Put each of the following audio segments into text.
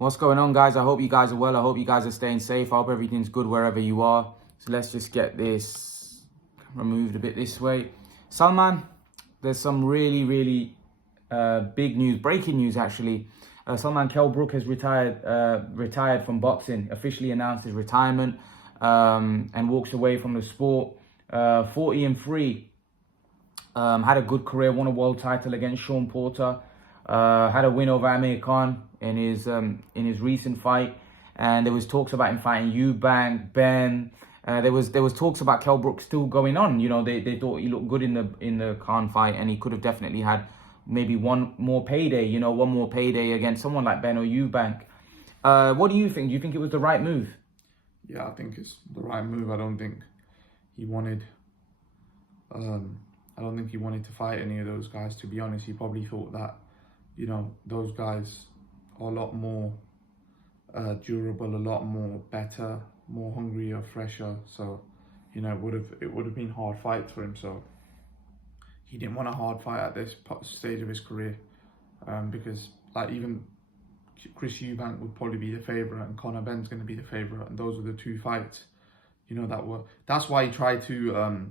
What's going on, guys? I hope you guys are well. I hope you guys are staying safe. I hope everything's good wherever you are. So let's just get this removed a bit this way. Salman, there's some really big news, breaking news actually. Salman Kell Brook has retired from boxing, officially announced his retirement, and walks away from the sport. 40-3. Had a good career, won a world title against Sean Porter. Had a win over Amir Khan in his recent fight, and there was talks about him fighting Eubank, Ben. There was talks about Kell Brook still going on. You know, they thought he looked good in the Khan fight, and he could have definitely had maybe one more payday. You know, one more payday against someone like Ben or Eubank. What do you think? Do you think it was the right move? Yeah, I think it's the right move. I don't think he wanted. I don't think he wanted to fight any of those guys. To be honest, he probably thought that, you know, those guys are a lot more durable, a lot more better, more hungrier, fresher. So, you know, it would have been hard fights for him. So he didn't want a hard fight at this stage of his career, because like even Chris Eubank would probably be the favourite, and Conor Ben's going to be the favourite, and those were the two fights, you know, that's why he tried to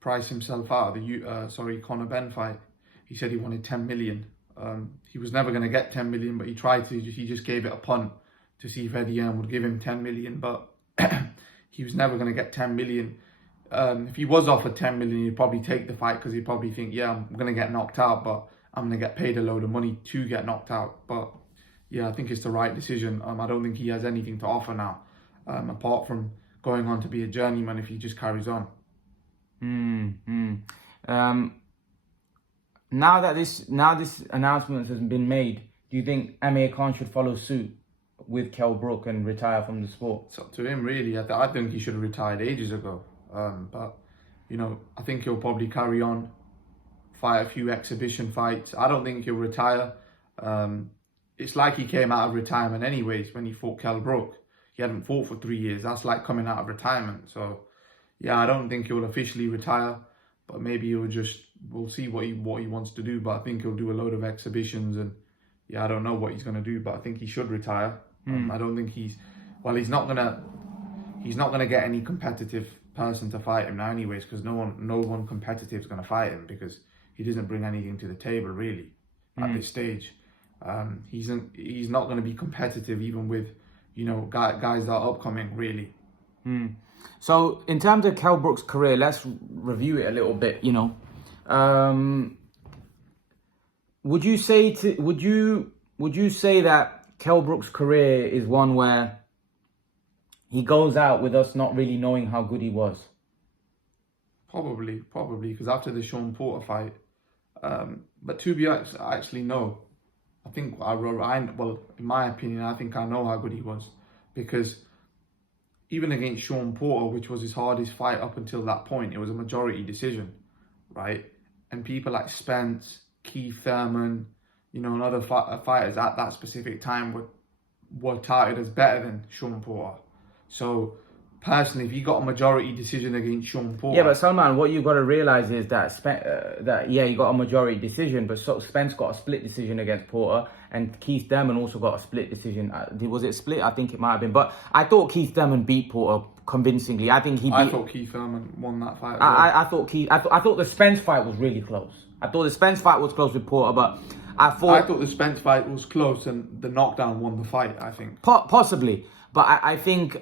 price himself out of the Conor Ben fight. He said he wanted 10 million. He was never going to get 10 million, but he tried to. He just gave it a punt to see if Eddie Hearn would give him 10 million, but he was never going to get 10 million. If he was offered 10 million, he'd probably take the fight, because he'd probably think, yeah, I'm going to get knocked out, but I'm going to get paid a load of money to get knocked out. But yeah, I think it's the right decision. I don't think he has anything to offer now, apart from going on to be a journeyman if he just carries on. Now this announcement has been made, do you think Amir Khan should follow suit with Kell Brook and retire from the sport? It's up to him, really. I think he should have retired ages ago. But, you know, I think he'll probably carry on, fight a few exhibition fights. I don't think he'll retire. It's like he came out of retirement anyways when he fought Kell Brook. He hadn't fought for 3 years. That's like coming out of retirement. So, yeah, I don't think he'll officially retire, but maybe we'll see what he wants to do. But I think he'll do a load of exhibitions, and yeah, I don't know what he's going to do, but I think he should retire. I don't think he's not gonna get any competitive person to fight him now anyways, because no one competitive is going to fight him, because he doesn't bring anything to the table really at this stage. He's not going to be competitive even with, you know, guys that are upcoming really. So in terms of Kell Brook's career, let's review it a little bit. You know, would you say that Kell Brook's career is one where he goes out with us not really knowing how good he was? Probably, because after the Sean Porter fight, but to be honest, actually no. I think in my opinion, I think I know how good he was, because even against Sean Porter, which was his hardest fight up until that point, it was a majority decision, right? And people like Spence, Keith Thurman, you know, and other fighters at that specific time were touted as better than Sean Porter. So personally, if you got a majority decision against Sean Porter... Yeah, but Salman, what you've got to realise is that you got a majority decision, but Spence got a split decision against Porter, and Keith Thurman also got a split decision. Was it split? I think it might have been. But I thought Keith Thurman beat Porter convincingly. I thought Keith Thurman won that fight. I thought the Spence fight was really close. I thought the Spence fight was close with Porter, but I thought the Spence fight was close, and the knockdown won the fight, I think. Possibly. But I think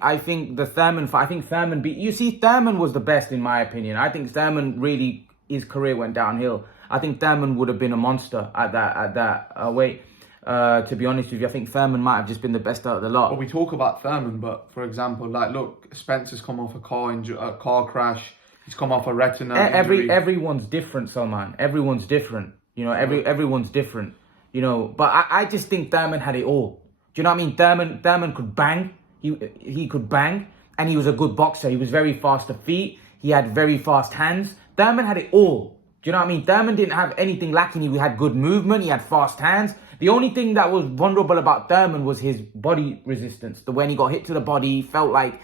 the Thurman fight, I think Thurman beat... You see, Thurman was the best in my opinion. I think Thurman really, his career went downhill. I think Thurman would have been a monster at that weight. To be honest with you, I think Thurman might have just been the best out of the lot. Well, we talk about Thurman, but for example, like, look, Spence has come off a car crash. He's come off a retina injury. Everyone's different, Salman. Everyone's different. You know, everyone's different. You know, but I just think Thurman had it all. Do you know what I mean? Thurman could bang. He could bang, and he was a good boxer. He was very fast to feet. He had very fast hands. Thurman had it all. Do you know what I mean? Thurman didn't have anything lacking. He had good movement. He had fast hands. The only thing that was vulnerable about Thurman was his body resistance. When he got hit to the body, he felt like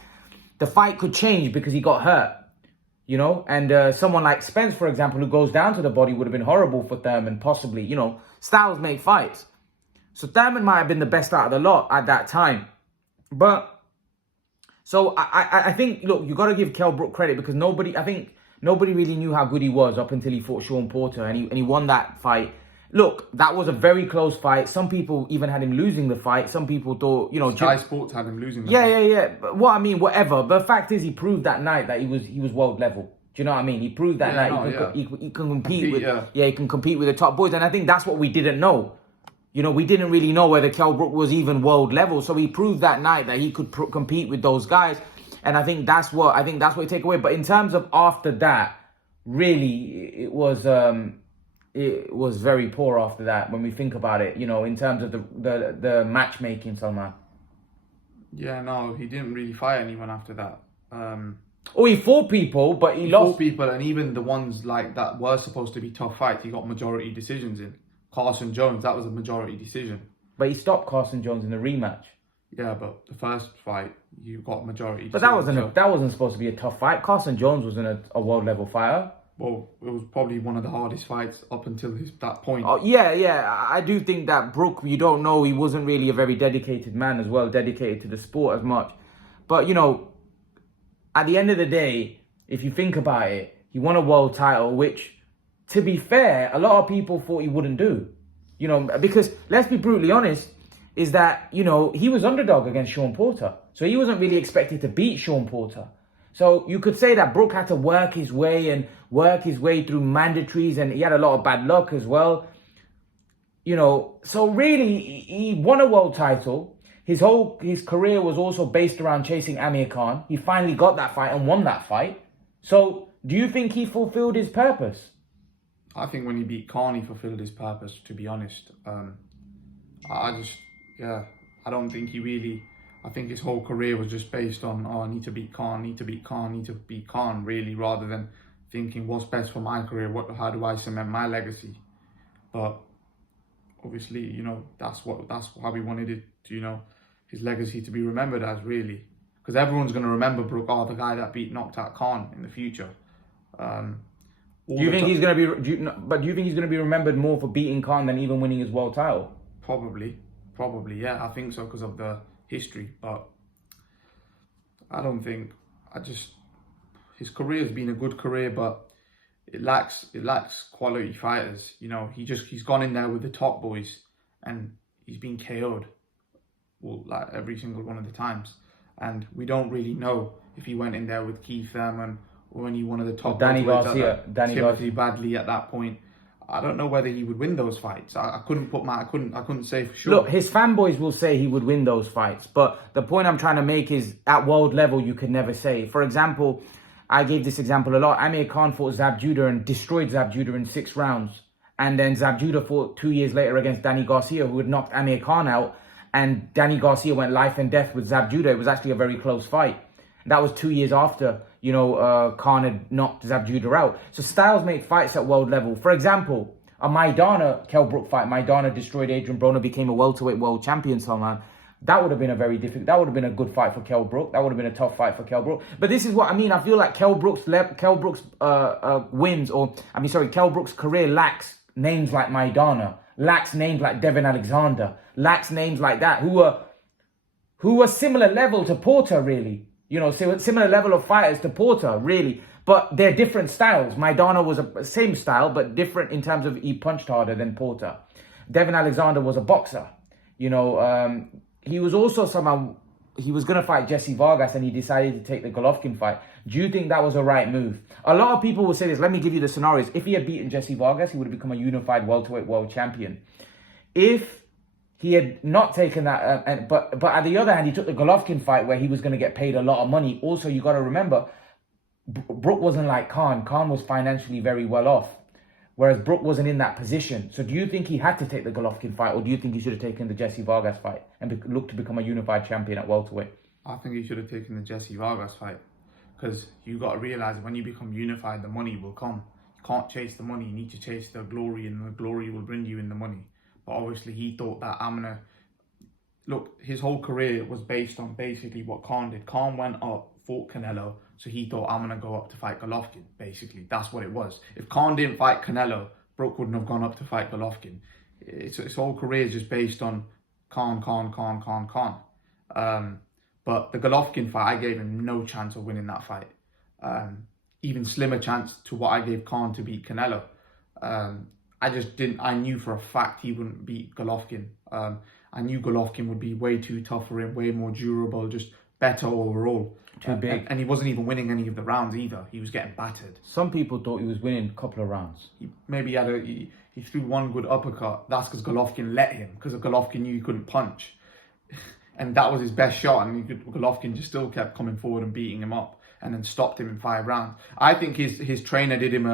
the fight could change because he got hurt. You know, and someone like Spence, for example, who goes down to the body would have been horrible for Thurman, possibly. You know, styles make fights. So Diamond might have been the best out of the lot at that time. But, so I think, look, you got to give Kell Brook credit because nobody really knew how good he was up until he fought Sean Porter and he won that fight. Look, that was a very close fight. Some people even had him losing the fight. Some people thought, Sky Sports had him losing the fight. Yeah. But what I mean, whatever. But the fact is, he proved that night that he was world level. Do you know what I mean? He proved that night he can compete with he can compete with the top boys. And I think that's what we didn't know. We didn't really know whether Kell Brook was even world level. So he proved that night that he could compete with those guys. And I think that's what you take away. But in terms of after that, really, it was very poor after that when we think about it, in terms of the matchmaking, Salman. Yeah, no, he didn't really fight anyone after that. He fought people, but he lost. Fought people, and even the ones like that were supposed to be tough fights, he got majority decisions in. Carson Jones, that was a majority decision. But he stopped Carson Jones in the rematch. Yeah, but the first fight, you got majority decision. But that wasn't supposed to be a tough fight. Carson Jones wasn't a world level fighter. Well, it was probably one of the hardest fights up until that point. Oh, yeah. I do think that Brook, you don't know, he wasn't really a very dedicated man as well, dedicated to the sport as much. But, at the end of the day, if you think about it, he won a world title, which, to be fair, a lot of people thought he wouldn't do. Because, let's be brutally honest, is that, he was underdog against Sean Porter. So he wasn't really expected to beat Sean Porter. So you could say that Brook had to work his way through mandatories, and he had a lot of bad luck as well. So really, he won a world title. His career was also based around chasing Amir Khan. He finally got that fight and won that fight. So do you think he fulfilled his purpose? I think when he beat Khan, he fulfilled his purpose, to be honest. I don't think he really... I think his whole career was just based on, I need to beat Khan, really, rather than thinking what's best for my career, how do I cement my legacy. But obviously, that's how we wanted it to, his legacy to be remembered as, really. Because everyone's going to remember Brook, the guy that knocked out Khan in the future. Do you think he's going to be remembered more for beating Khan than even winning his world title? Probably, yeah, I think so, because of the history. But I don't think, his career has been a good career, but it lacks quality fighters. He's gone in there with the top boys and he's been KO'd, like every single one of the times. And we don't really know if he went in there with Keith Thurman or any one of the top Danny Garcia, Garcia, Badley at that point. I don't know whether he would win those fights. I couldn't say for sure. Look, his fanboys will say he would win those fights, but the point I'm trying to make is at world level you could never say. For example, I gave this example a lot. Amir Khan fought Zab Judah and destroyed Zab Judah in 6 rounds. And then Zab Judah fought 2 years later against Danny Garcia, who had knocked Amir Khan out. And Danny Garcia went life and death with Zab Judah. It was actually a very close fight. That was 2 years after, Khan had knocked Zab Judah out. So styles make fights at world level. For example, a Maidana Kell Brook fight. Maidana destroyed Adrian Broner, became a welterweight world champion, Salman. That would have been that would have been a good fight for Kell Brook. That would have been a tough fight for Kell Brook. But this is what I mean. I feel like Kell Brook's career lacks names like Maidana, lacks names like Devin Alexander, lacks names like that who are similar level to Porter, really. Similar level of fighters to Porter, really. But they're different styles. Maidana was a same style, but different in terms of he punched harder than Porter. Devin Alexander was a boxer. He was also he was going to fight Jesse Vargas and he decided to take the Golovkin fight. Do you think that was a right move? A lot of people will say this. Let me give you the scenarios. If he had beaten Jesse Vargas, he would have become a unified welterweight world champion. If he had not taken that, but at the other hand, he took the Golovkin fight where he was going to get paid a lot of money. Also, you got to remember, Brook wasn't like Khan. Khan was financially very well off, whereas Brook wasn't in that position. So do you think he had to take the Golovkin fight, or do you think he should have taken the Jesse Vargas fight and look to become a unified champion at welterweight? I think he should have taken the Jesse Vargas fight, because you got to realize when you become unified, the money will come. You can't chase the money. You need to chase the glory, and the glory will bring you in the money. But obviously, he thought that look, his whole career was based on basically what Khan did. Khan went up, fought Canelo, so he thought, I'm going to go up to fight Golovkin, basically. That's what it was. If Khan didn't fight Canelo, Brook wouldn't have gone up to fight Golovkin. its whole career is just based on Khan. But the Golovkin fight, I gave him no chance of winning that fight. Even slimmer chance to what I gave Khan to beat Canelo. I just didn't. I knew for a fact he wouldn't beat Golovkin. I knew Golovkin would be way too tough for him, way more durable, just better overall. Too big. And he wasn't even winning any of the rounds either. He was getting battered. Some people thought he was winning a couple of rounds. He threw one good uppercut. That's because Golovkin let him, because Golovkin knew he couldn't punch. And that was his best shot, and Golovkin just still kept coming forward and beating him up, and then stopped him in 5 rounds. I think his trainer did him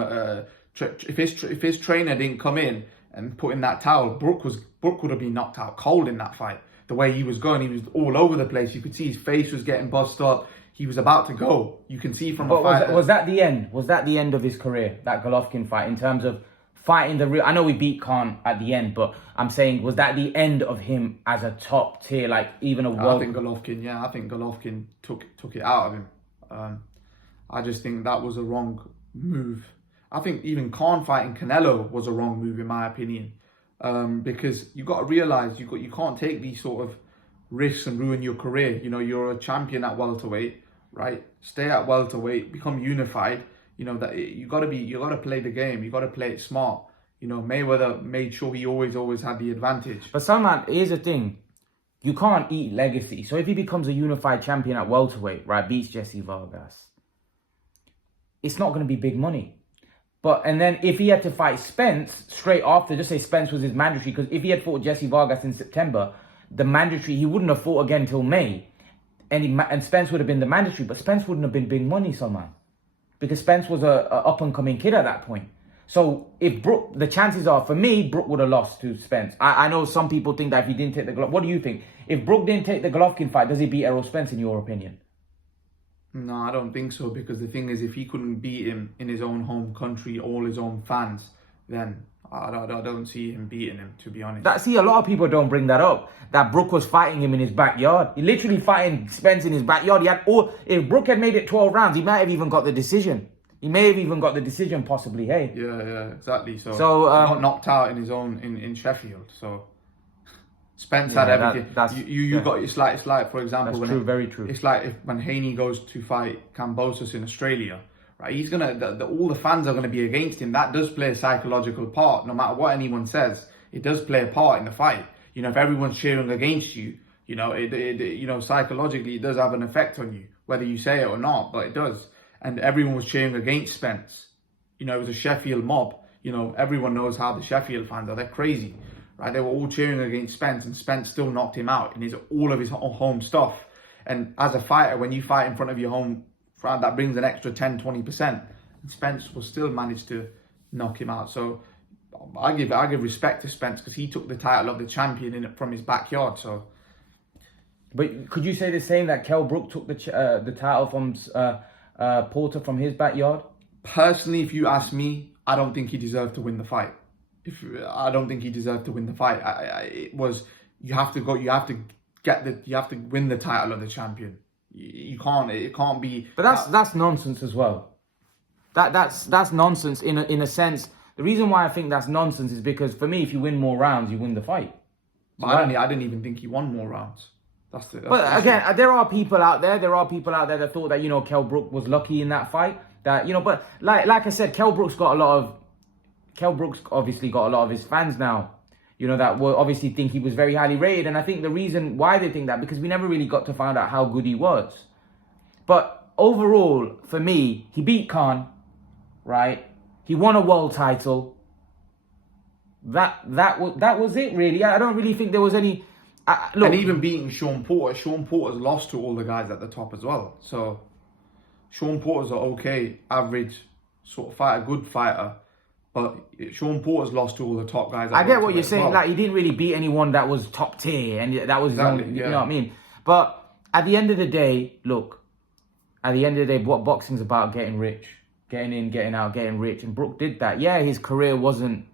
if his trainer didn't come in and put in that towel, Brook would have been knocked out cold in that fight. The way he was going, he was all over the place. You could see his face was getting bust up. He was about to go. You can see from a fight. Was that the end? Was that the end of his career, that Golovkin fight, in terms of fighting the real? I know we beat Khan at the end, but I'm saying, was that the end of him as a top tier, like even a world? I think Golovkin took it out of him. I just think that was a wrong move. I think even Khan fighting Canelo was a wrong move, in my opinion, because you got to realize you can't take these sort of risks and ruin your career. You know, you're a champion at welterweight, right? Stay at welterweight, become unified. You know that you got to play the game. You got to play it smart. You know, Mayweather made sure he always had the advantage. But Salman, here's the thing: you can't eat legacy. So if he becomes a unified champion at welterweight, right, beats Jesse Vargas, it's not going to be big money. And then if he had to fight Spence straight after, just say Spence was his mandatory, because if he had fought Jesse Vargas in September, the mandatory, he wouldn't have fought again till May. And Spence would have been the mandatory, but Spence wouldn't have been big money, Salman. Because Spence was a up-and-coming kid at that point. So if Brook, the chances are, for me, Brook would have lost to Spence. I know some people think that if he didn't take the Golovkin, what do you think? If Brook didn't take the Golovkin fight, does he beat Errol Spence, in your opinion? No, I don't think so, because the thing is, if he couldn't beat him in his own home country, all his own fans, then I don't see him beating him, to be honest. A lot of people don't bring that up, that Brook was fighting him in his backyard. He literally fighting Spence in his backyard. If Brook had made it 12 rounds, he might have even got the decision. Possibly, hey? Yeah, exactly. So he got knocked out in his own, in Sheffield, so... Spence had everything. You got it's like for example, that's true, very true. It's like when Haney goes to fight Kambosos in Australia, right? He's gonna all the fans are gonna be against him. That does play a psychological part. No matter what anyone says, it does play a part in the fight. You know, if everyone's cheering against you, you know, it psychologically it does have an effect on you, whether you say it or not, but it does. And everyone was cheering against Spence. You know, it was a Sheffield mob. You know, everyone knows how the Sheffield fans are. They're crazy. Right, they were all cheering against Spence, and Spence still knocked him out in all of his home stuff. And as a fighter, when you fight in front of your home crowd, that brings an extra 10-20%. And Spence will still manage to knock him out. So I give respect to Spence, because he took the title of the champion from his backyard. So, but could you say the same, that Kell Brook took the title from Porter from his backyard? Personally, if you ask me, I don't think he deserved to win the fight. I don't think he deserved to win the fight. You have to win the title of the champion. It can't be. But that's nonsense as well. That's nonsense in a sense. The reason why I think that's nonsense is because, for me, if you win more rounds, you win the fight. But I didn't even think he won more rounds. But again, there are people out there that thought that, you know, Kell Brook was lucky in that fight. That, you know, but like I said, Kell Brook's obviously got a lot of his fans now, you know, that will obviously think he was very highly rated. And I think the reason why they think that, because we never really got to find out how good he was. But overall, for me, he beat Khan, right? He won a world title. That was it, really. I don't really think there was any... and even beating Sean Porter's lost to all the guys at the top as well. So Sean Porter's an okay, average sort of fighter, good fighter. But Sean Porter's lost to all the top guys. I get what you're saying. Well. Like, he didn't really beat anyone that was top tier, and that was exactly, his own, you know what I mean? But at the end of the day, look, what boxing's about, getting rich, getting in, getting out, getting rich, and Brook did that. Yeah, his career wasn't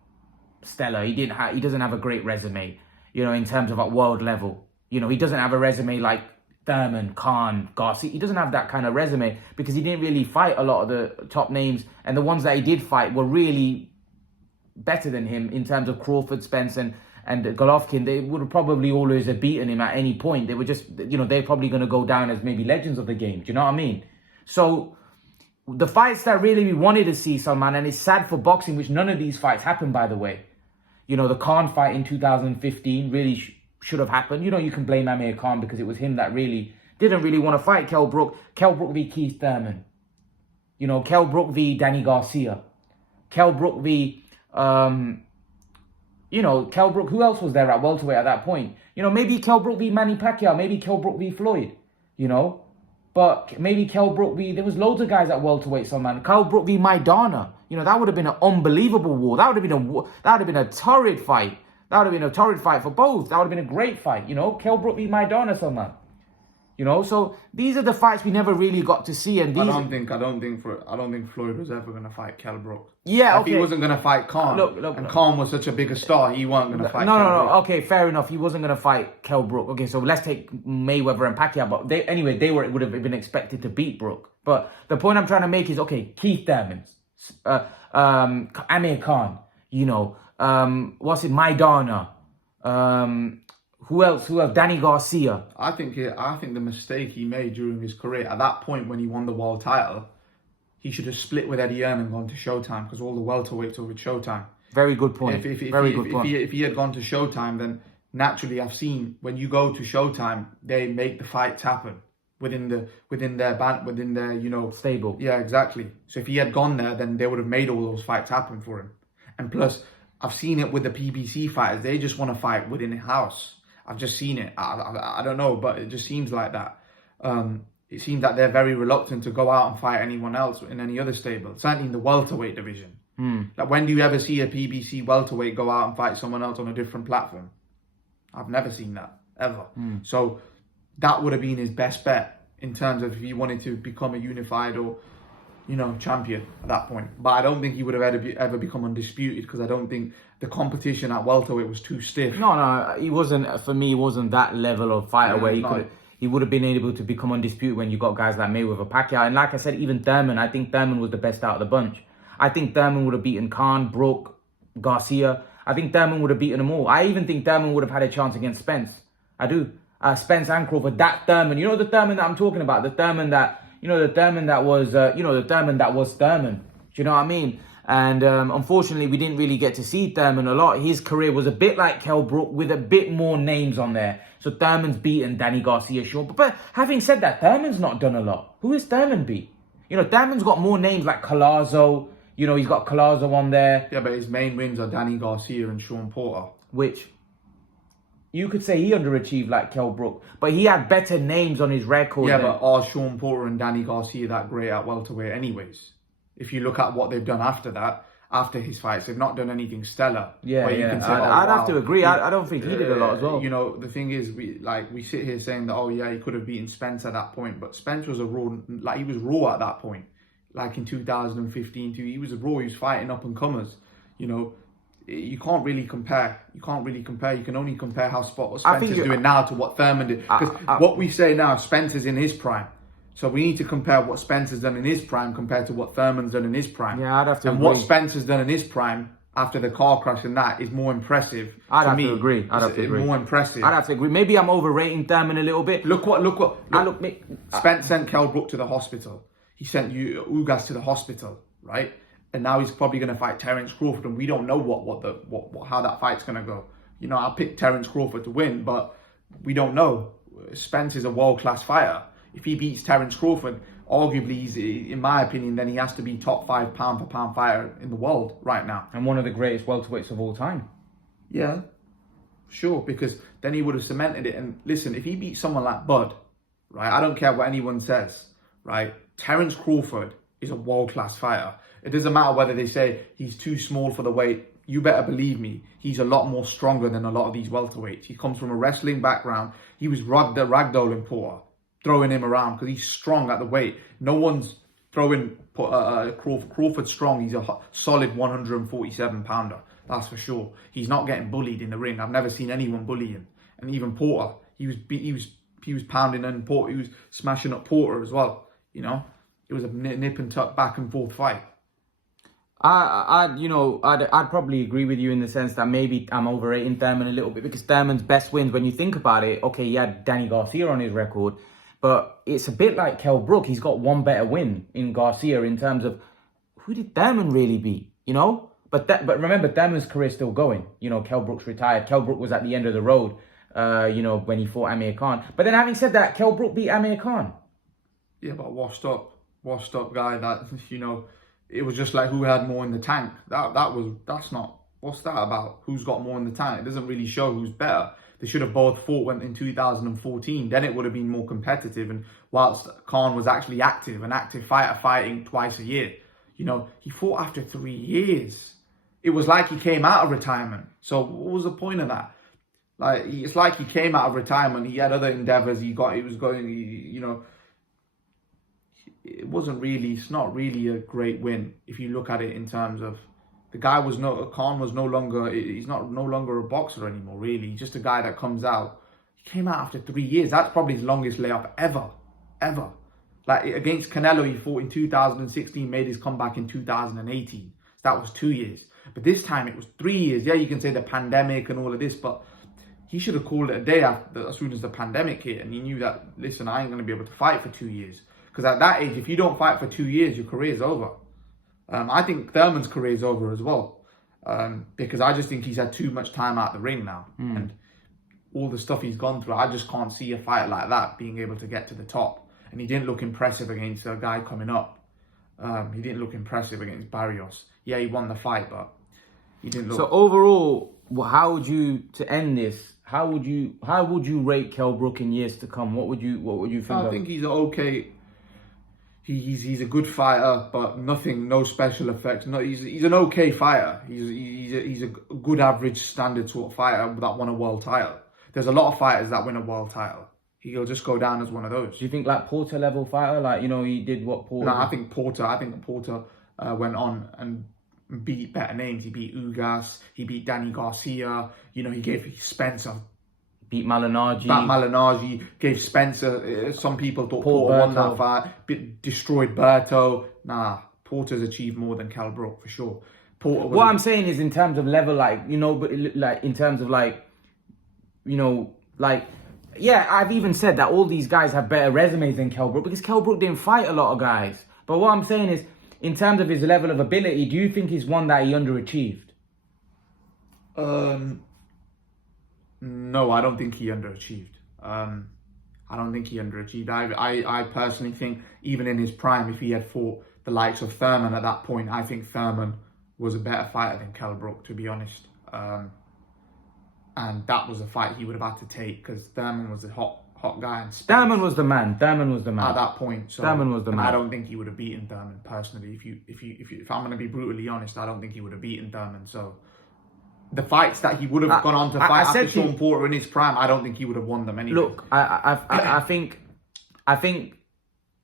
stellar. He doesn't have a great resume, you know, in terms of at world level. You know, he doesn't have a resume like Thurman, Khan, Garcia. He doesn't have that kind of resume because he didn't really fight a lot of the top names, and the ones that he did fight were really better than him in terms of Crawford, Spence, and Golovkin, they would have probably always have beaten him at any point. They were just, they're probably going to go down as maybe legends of the game. Do you know what I mean? So the fights that really we wanted to see, Salman, and it's sad for boxing, which none of these fights happened, by the way. The Khan fight in 2015 really should have happened. You can blame Amir Khan because it was him that really didn't really want to fight Kell Brook. Kell Brook v. Keith Thurman. Kell Brook v. Danny Garcia. Kell Brook v... Kell Brook, who else was there at welterweight at that point? Maybe Kell Brook v. Manny Pacquiao. Maybe Kell Brook v. Floyd. But maybe Kell Brook v... There was loads of guys at welterweight, man. Kell Brook v. Maidana. That would have been an unbelievable war. That would have been a torrid fight. That would have been a torrid fight for both. That would have been a great fight. Kell Brook v. Maidana, man. So these are the fights we never really got to see. And these... I don't think Floyd was ever going to fight Kell Brook. Yeah, okay. If he wasn't going to fight Khan, Khan was such a bigger star, he wasn't going to fight Kell Brook. Okay, fair enough. He wasn't going to fight Kell Brook. Okay, so let's take Mayweather and Pacquiao. But they would have been expected to beat Brook. But the point I'm trying to make is, okay, Keith Thurman, Amir Khan, Maidana, who else? Danny Garcia. I think the mistake he made during his career, at that point when he won the world title, he should have split with Eddie Earn and gone to Showtime, because all the welterweights were with Showtime. Very good point. If he had gone to Showtime, then naturally I've seen when you go to Showtime, they make the fights happen within their stable. Yeah, exactly. So if he had gone there, then they would have made all those fights happen for him. And plus, I've seen it with the PBC fighters. They just want to fight within the house. I've just seen it. I don't know, but it just seems like that. It seems that they're very reluctant to go out and fight anyone else in any other stable, certainly in the welterweight division. Like, when do you ever see a PBC welterweight go out and fight someone else on a different platform? I've never seen that, ever. So that would have been his best bet in terms of if he wanted to become a unified or, champion at that point. But I don't think he would have ever become undisputed, because I don't think the competition at welterweight was too stiff. No, he wasn't. For me, he wasn't that level of fighter where he would have been able to become undisputed when you got guys like Mayweather, Pacquiao. And like I said, even Thurman, I think Thurman was the best out of the bunch. I think Thurman would have beaten Khan, Brook, Garcia. I think Thurman would have beaten them all. I even think Thurman would have had a chance against Spence. I do. Spence and Crawford. That Thurman, the Thurman that I'm talking about, the Thurman that was Thurman. Do you know what I mean? And unfortunately, we didn't really get to see Thurman a lot. His career was a bit like Kell Brook, with a bit more names on there. So Thurman's beaten Danny Garcia, sure. But having said that, Thurman's not done a lot. Who has Thurman beat? Thurman's got more names like Collazo. He's got Collazo on there. Yeah, but his main wins are Danny Garcia and Sean Porter. Which, you could say he underachieved like Kell Brook, but he had better names on his record. Yeah, but are Sean Porter and Danny Garcia that great at welterweight anyways? If you look at what they've done after that, after his fights, they've not done anything stellar. Yeah. I'd have to agree. I don't think he did a lot as well. The thing is, we sit here saying that, he could have beaten Spence at that point, but Spence was he was raw at that point. Like in 2015 too, he was raw. He was fighting up and comers. You can't really compare. You can only compare how Spence is doing now to what Thurman did. Because what we say now, Spence is in his prime. So we need to compare what Spence has done in his prime compared to what Thurman's done in his prime. Yeah, I'd have to agree. And what Spence has done in his prime after the car crash and that is more impressive. I'd have to agree. More impressive. I'd have to agree. Maybe I'm overrating Thurman a little bit. Look, Spence sent Kell Brook to the hospital. He sent Ugas to the hospital, right? And now he's probably going to fight Terence Crawford, and we don't know how that fight's going to go. I picked Terence Crawford to win, but we don't know. Spence is a world-class fighter. If he beats Terence Crawford, arguably, he's, in my opinion, then he has to be top 5 pound-for-pound fighter in the world right now. And one of the greatest welterweights of all time. Yeah, sure, because then he would have cemented it. And listen, if he beats someone like Bud, right, I don't care what anyone says, right? Terence Crawford is a world-class fighter. It doesn't matter whether they say he's too small for the weight. You better believe me, he's a lot more stronger than a lot of these welterweights. He comes from a wrestling background. He was ragdolling Porter, throwing him around because he's strong at the weight. No one's throwing Crawford strong. He's a solid 147 pounder. That's for sure. He's not getting bullied in the ring. I've never seen anyone bully him. And even Porter, he was pounding and Porter, he was smashing up Porter as well. It was a nip and tuck back and forth fight. I'd probably agree with you in the sense that maybe I'm overrating Thurman a little bit, because Thurman's best wins, when you think about it, okay, he had Danny Garcia on his record, but it's a bit like Kell Brook. He's got one better win in Garcia in terms of who did Thurman really beat, you know? But remember, Thurman's career's still going. You know, Kell Brook's retired. Kell Brook was at the end of the road, when he fought Amir Khan. But then having said that, Kell Brook beat Amir Khan. Yeah, but washed up guy that, it was just like who had more in the tank. That's not, what's that about? Who's got more in the tank? It doesn't really show who's better. They should have both fought in 2014. Then it would have been more competitive. And whilst Khan was actually an active fighter fighting twice a year, he fought after 3 years. It was like he came out of retirement. So what was the point of that? Like, it's like he came out of retirement. He had other endeavors. It's not really a great win if you look at it in terms of Khan was no longer a boxer anymore, really. He's just a guy that comes out. He came out after 3 years. That's probably his longest layoff ever. Like against Canelo, he fought in 2016, made his comeback in 2018. That was 2 years. But this time it was 3 years. Yeah, you can say the pandemic and all of this, but he should have called it a day as soon as the pandemic hit, and he knew that, listen, I ain't going to be able to fight for 2 years. Because at that age, if you don't fight for 2 years, your career's over. I think Thurman's career is over as well. Because I just think he's had too much time out the ring now. And all the stuff he's gone through, I just can't see a fighter like that being able to get to the top. And he didn't look impressive against a guy coming up. He didn't look impressive against Barrios. Yeah, he won the fight, but he didn't look... So overall, how would you rate Kell Brook in years to come? What would you think? I think he's okay. He's a good fighter, but no special effects. No, he's an okay fighter. He's a good average standard sort of fighter that won a world title. There's a lot of fighters that win a world title. He'll just go down as one of those. Do you think like Porter level fighter, like he did what Porter? No, I think Porter went on and beat better names. He beat Ugas. He beat Danny Garcia. He gave Spencer. Beat Malignaggi, gave Spencer. Some people thought Porter won that fight. Destroyed Berto. Nah, Porter's achieved more than Kell Brook for sure. What I'm saying is in terms of level, in terms of yeah, I've even said that all these guys have better resumes than Kell Brook, because Kell Brook didn't fight a lot of guys. But what I'm saying is, in terms of his level of ability, do you think he's one that he underachieved? No, I don't think he underachieved. I personally think even in his prime, if he had fought the likes of Thurman at that point, I think Thurman was a better fighter than Kell Brook, to be honest. And that was a fight he would have had to take, because Thurman was a hot guy. And Thurman was the man. At that point. So, Thurman was the man. I don't think he would have beaten Thurman, personally. If I'm going to be brutally honest, I don't think he would have beaten Thurman. So the fights that he would have gone on to fight after Sean Porter in his prime, I don't think he would have won them anyway. Look, I think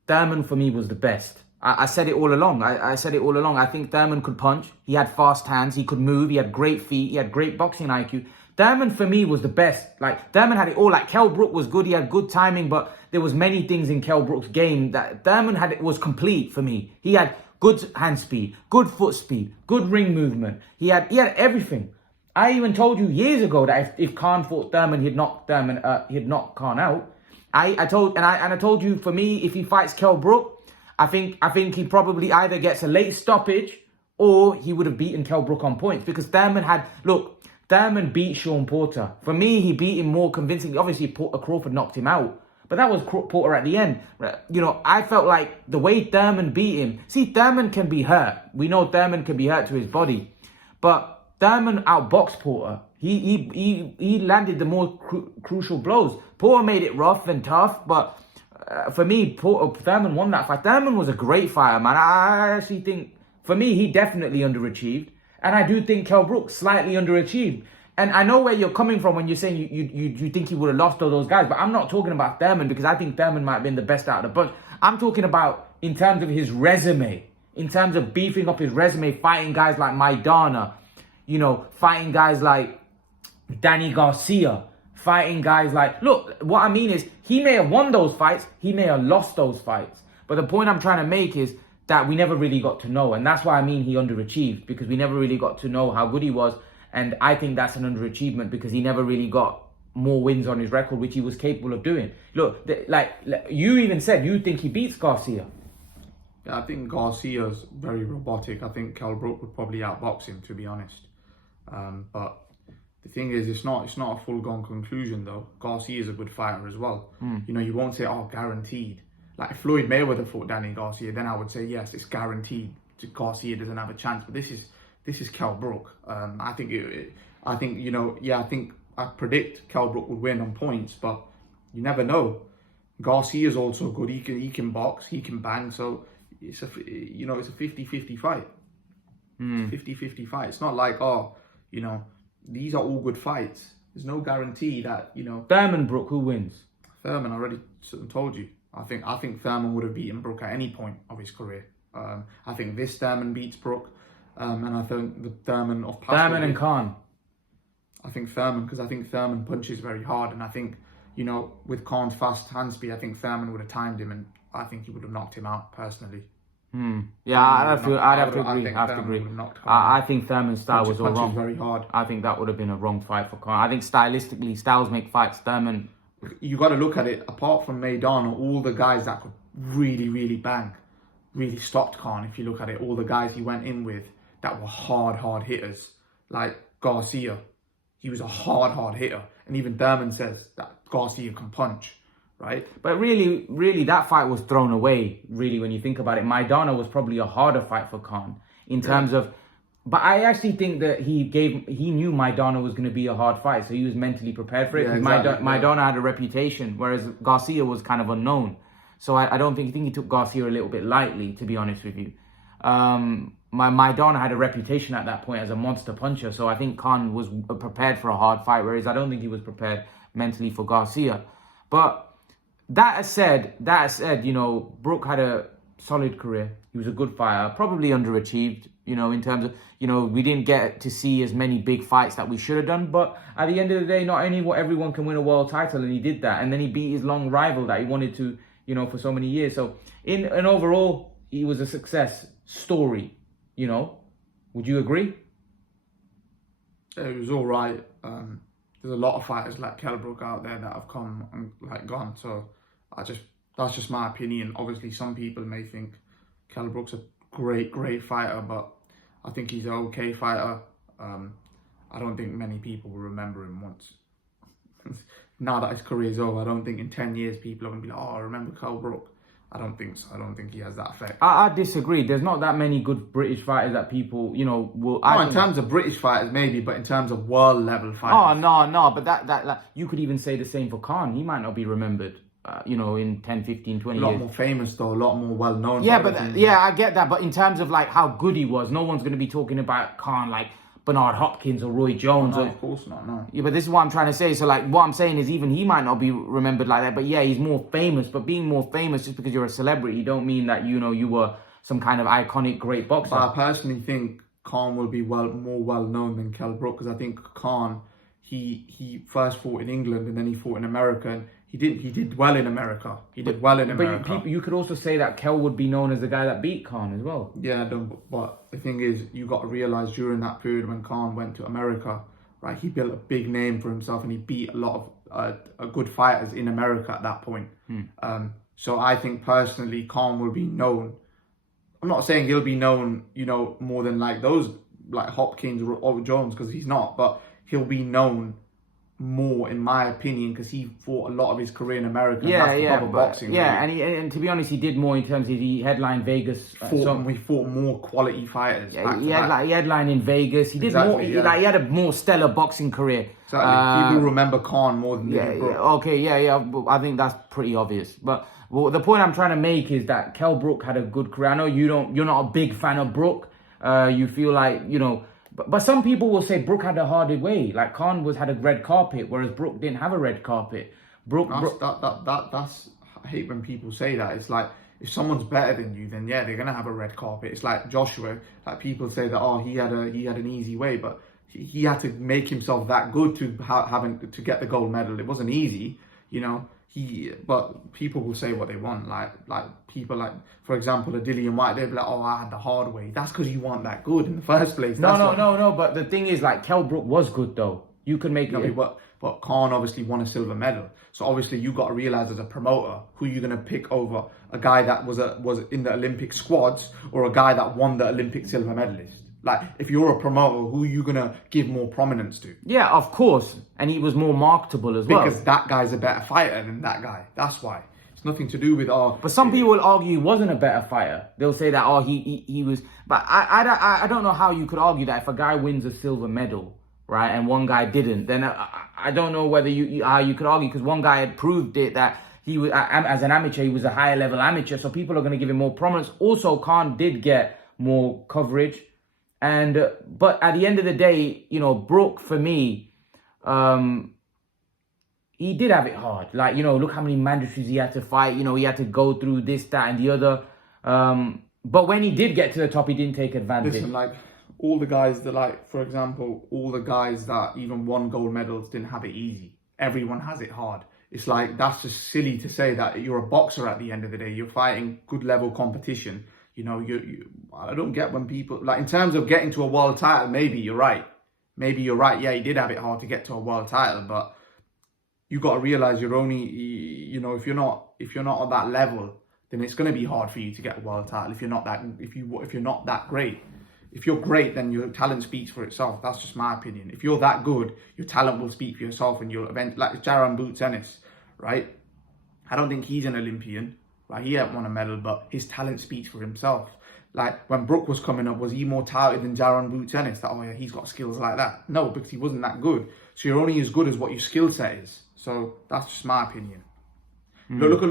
Thurman for me was the best. I said it all along. I said it all along. I think Thurman could punch. He had fast hands. He could move. He had great feet. He had great boxing IQ. Thurman for me was the best. Like, Thurman had it all. Like, Kell Brook was good. He had good timing, but there was many things in Kell Brook's game that Thurman was complete for me. He had good hand speed, good foot speed, good ring movement. He had everything. I even told you years ago that if Khan fought Thurman, he'd knock Khan out. I told you, for me, if he fights Kell Brook, I think he probably either gets a late stoppage or he would have beaten Kell Brook on points, because Thurman beat Sean Porter. For me, he beat him more convincingly. Obviously, Crawford knocked him out, but that was Porter at the end. I felt like the way Thurman beat him. See, Thurman can be hurt. We know Thurman can be hurt to his body, but Thurman outboxed Porter. He landed the more crucial blows. Porter made it rough and tough, but for me, Thurman won that fight. Thurman was a great fighter, man. I actually think, for me, he definitely underachieved. And I do think Kell Brook slightly underachieved. And I know where you're coming from when you're saying you think he would have lost all those guys. But I'm not talking about Thurman, because I think Thurman might have been the best out of the bunch. I'm talking about in terms of his resume. In terms of beefing up his resume, fighting guys like Maidana. Fighting guys like Danny Garcia. Fighting guys like... Look, what I mean is, he may have won those fights. He may have lost those fights. But the point I'm trying to make is, that we never really got to know. And that's why I mean he underachieved, because we never really got to know how good he was. And I think that's an underachievement because he never really got more wins on his record, which he was capable of doing. Look, like you even said, you think he beats Garcia. Yeah, I think Garcia's very robotic. I think Kell Brook would probably outbox him, to be honest. But the thing is, it's not a full-gone conclusion, though. Garcia's a good fighter as well. You know, you won't say, oh, guaranteed. Like, if Floyd Mayweather fought Danny Garcia, then I would say, yes, it's guaranteed. Garcia doesn't have a chance. But this is Kell Brook. I think I predict Kell Brook would win on points, but you never know. Garcia's also good. He can box, he can bang. So it's a 50-50 fight. 50-50 fight. It's not like, oh, you know, these are all good fights. There's no guarantee that, you know. Thurman Brook, who wins? Thurman, I already told you. I think Thurman would have beaten Brook at any point of his career. I think this Thurman beats Brook, and I think the Thurman of past. Thurman and Khan. I think Thurman, because I think Thurman punches very hard, and I think, you know, with Khan's fast hand speed, I think Thurman would have timed him, and I think he would have knocked him out personally. Yeah, I'd have to agree. I think Thurman's style was all wrong. Very hard. I think that would have been a wrong fight for Khan. I think stylistically, styles make fights. Thurman. You got to look at it. Apart from Maidana, all the guys that could really, really bang, really stopped Khan. If you look at it, all the guys he went in with that were hard hitters, like Garcia. He was a hard hitter. And even Thurman says that Garcia can punch, right? But really, that fight was thrown away, really, when you think about it. Maidana was probably a harder fight for Khan in terms of... But I actually think that he knew Maidana was going to be a hard fight, so he was mentally prepared for it. Yeah, exactly, Maidana had a reputation, whereas Garcia was kind of unknown. So I think he took Garcia a little bit lightly, to be honest with you. Maidana had a reputation at that point as a monster puncher, so I think Khan was prepared for a hard fight, whereas I don't think he was prepared mentally for Garcia. But that said, you know, Brook had a solid career. He was a good fighter, probably underachieved, you know, in terms of, you know, we didn't get to see as many big fights that we should have done. But at the end of the day, not everyone can win a world title, and he did that. And then he beat his long rival that he wanted to, you know, for so many years. So in an overall, he was a success story, you know. Would you agree? It was all right. There's a lot of fighters like Kell Brook out there that have come and like gone. So that's just my opinion. Obviously, some people may think Kell Brook's a great fighter, but I think he's an okay fighter. I don't think many people will remember him once. Now that his career's over, I don't think in 10 years people are going to be like, oh, I remember Kell Brook. I don't think so. I don't think he has that effect. I disagree. There's not that many good British fighters that people, you know, will... in terms of British fighters, maybe, but in terms of world level fighters... Oh, no, but that you could even say the same for Khan. He might not be remembered, you know, in 10, 15, 20 years. A lot more famous, though. A lot more well-known. Yeah, but I get that. But in terms of, like, how good he was, no one's going to be talking about Khan like Bernard Hopkins or Roy Jones. No, of course not, no. Yeah, but this is what I'm trying to say. So, like, what I'm saying is even he might not be remembered like that. But, yeah, he's more famous. But being more famous just because you're a celebrity don't mean that, you know, you were some kind of iconic great boxer. But I personally think Khan will be more well-known than Kell Brook, because I think Khan, he first fought in England and then he fought in America, and he did well in America. But you could also say that Kell would be known as the guy that beat Khan as well. Yeah, but the thing is, you got to realise during that period when Khan went to America, right, he built a big name for himself and he beat a lot of good fighters in America at that point. So I think personally Khan will be known. I'm not saying he'll be known, you know, more than like those, like Hopkins or Jones, because he's not, but he'll be known more, in my opinion, because he fought a lot of his career in America. Boxing. Yeah, really. And to be honest, he did more in terms of he headlined Vegas. We fought more quality fighters. Yeah, he headlined in Vegas. He did more. Yeah. He had a more stellar boxing career. Exactly. People remember Khan more than I think that's pretty obvious. But the point I'm trying to make is that Kell Brook had a good career. I know you're not a big fan of Brook. You feel like, you know. But some people will say Brook had a harder way. Like Khan had a red carpet, whereas Brook didn't have a red carpet. That's I hate when people say that. It's like, if someone's better than you, then yeah, they're gonna have a red carpet. It's like Joshua. Like people say that, he had an easy way, but he had to make himself that good to get the gold medal. It wasn't easy. you know. But people will say what they want, like people like, for example, a Dillian White, they'll be like, oh, I had the hard way. That's because you weren't that good in the first place. No. But the thing is, like, Kell Brook was good though. You could make it. But Khan obviously won a silver medal. So obviously you got to realize as a promoter who you're going to pick over a guy that was in the Olympic squads or a guy that won the Olympic silver medalist. Like, if you're a promoter, who are you going to give more prominence to? Yeah, of course. And he was more marketable as well. Because that guy's a better fighter than that guy. That's why. It's nothing to do with, But some people will argue he wasn't a better fighter. They'll say that, he was... But I don't know how you could argue that if a guy wins a silver medal, right, and one guy didn't, then I don't know whether how you could argue, because one guy had proved it that he was, as an amateur, he was a higher level amateur, so people are going to give him more prominence. Also, Khan did get more coverage. And but at the end of the day, you know, Brook, for me, he did have it hard. Like, you know, look how many mandatories he had to fight. You know, he had to go through this, that, and the other. But when he did get to the top, he didn't take advantage. Listen, like, all the guys that, like, for example, all the guys that even won gold medals didn't have it easy. Everyone has it hard. It's like, that's just silly to say that you're a boxer at the end of the day. You're fighting good level competition. You know, I don't get when people, like, in terms of getting to a world title, maybe you're right. Maybe you're right. Yeah, he did have it hard to get to a world title, but you got to realize you're only, you know, if you're not at that level, then it's going to be hard for you to get a world title if you're not that great. If you're great, then your talent speaks for itself. That's just my opinion. If you're that good, your talent will speak for yourself, and you'll eventually, like Jaron Boots Ennis, right? I don't think he's an Olympian. Like, he hasn't won a medal, but his talent speaks for himself. Like, when Brook was coming up, was he more touted than Jaron Boots Ennis? That, oh yeah, he's got skills like that. No, because he wasn't that good. So you're only as good as what your skill set is. So that's just my opinion. Look.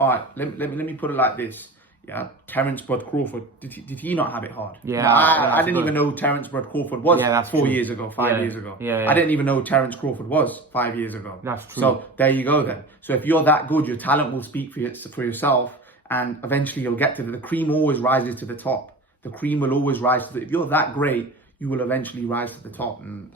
All right, let me put it like this. Yeah, Terence Bud Crawford, did he not have it hard? Yeah, I didn't even know Terence Bud Crawford was 4 years ago, 5 years ago. Yeah. I didn't even know Terence Crawford was 5 years ago. That's true. So there you go then. So if you're that good, your talent will speak for yourself, and eventually you'll get to the cream always rises to the top. The cream will always rise to if you're that great, you will eventually rise to the top, and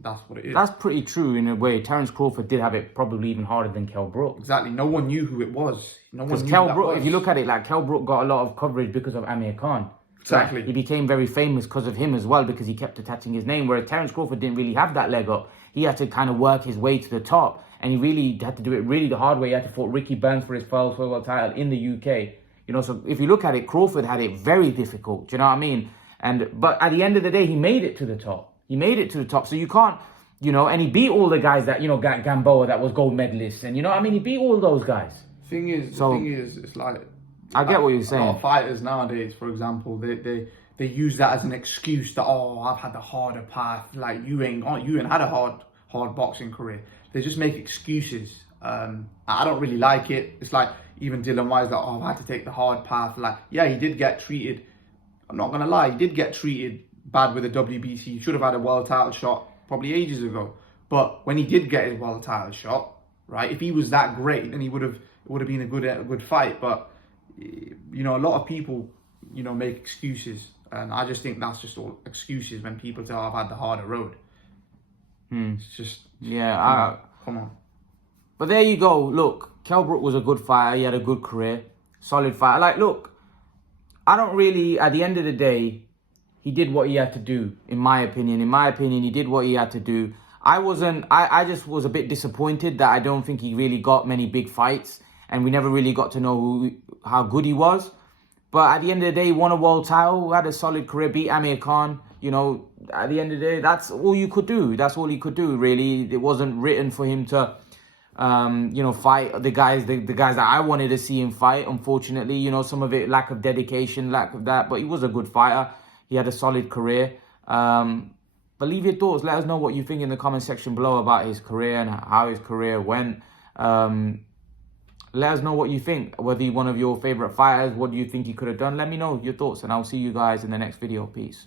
that's what it is. That's pretty true in a way. Terence Crawford did have it probably even harder than Kell Brook. Exactly. No one knew who it was. No one knew Kell Brook, if you look at it, like, Kell Brook got a lot of coverage because of Amir Khan. Exactly. He became very famous because of him as well, because he kept attaching his name, whereas Terence Crawford didn't really have that leg up. He had to kind of work his way to the top, and he really had to do it really the hard way. He had to fight Ricky Burns for his first world title in the UK. You know, so if you look at it, Crawford had it very difficult. Do you know what I mean? But at the end of the day, he made it to the top. He made it to the top. So you can't, you know, and he beat all the guys that, you know, Gamboa that was gold medalists. And, you know what I mean? He beat all those guys. The thing is, it's like, I get what you're saying. A lot of fighters nowadays, for example, they use that as an excuse that, oh, I've had the harder path. Like, you ain't had a hard boxing career. They just make excuses. I don't really like it. It's like, even Dylan White's like, oh, I've had to take the hard path. Like, yeah, he did get treated. I'm not going to lie, he did get treated bad with the WBC. He should have had a world title shot probably ages ago. But when he did get his world title shot, right, if he was that great, then it would have been a good fight. But, you know, a lot of people, you know, make excuses. And I just think that's just all excuses when people say, oh, I've had the harder road. It's just... Yeah, come on. But there you go. Look, Kell Brook was a good fighter. He had a good career. Solid fighter. Like, look, I don't really, at the end of the day, he did what he had to do, in my opinion. In my opinion, he did what he had to do. I just was a bit disappointed that I don't think he really got many big fights, and we never really got to know how good he was. But at the end of the day, he won a world title, had a solid career, beat Amir Khan. You know, at the end of the day, that's all you could do. That's all he could do, really. It wasn't written for him to... you know, fight the guys that I wanted to see him fight. Unfortunately, you know, some of it, lack of dedication, lack of that, but he was a good fighter. He had a solid career. But leave your thoughts. Let us know what you think in the comment section below about his career and how his career went. Let us know what you think. Whether he's one of your favorite fighters, what do you think he could have done? Let me know your thoughts, and I'll see you guys in the next video. Peace.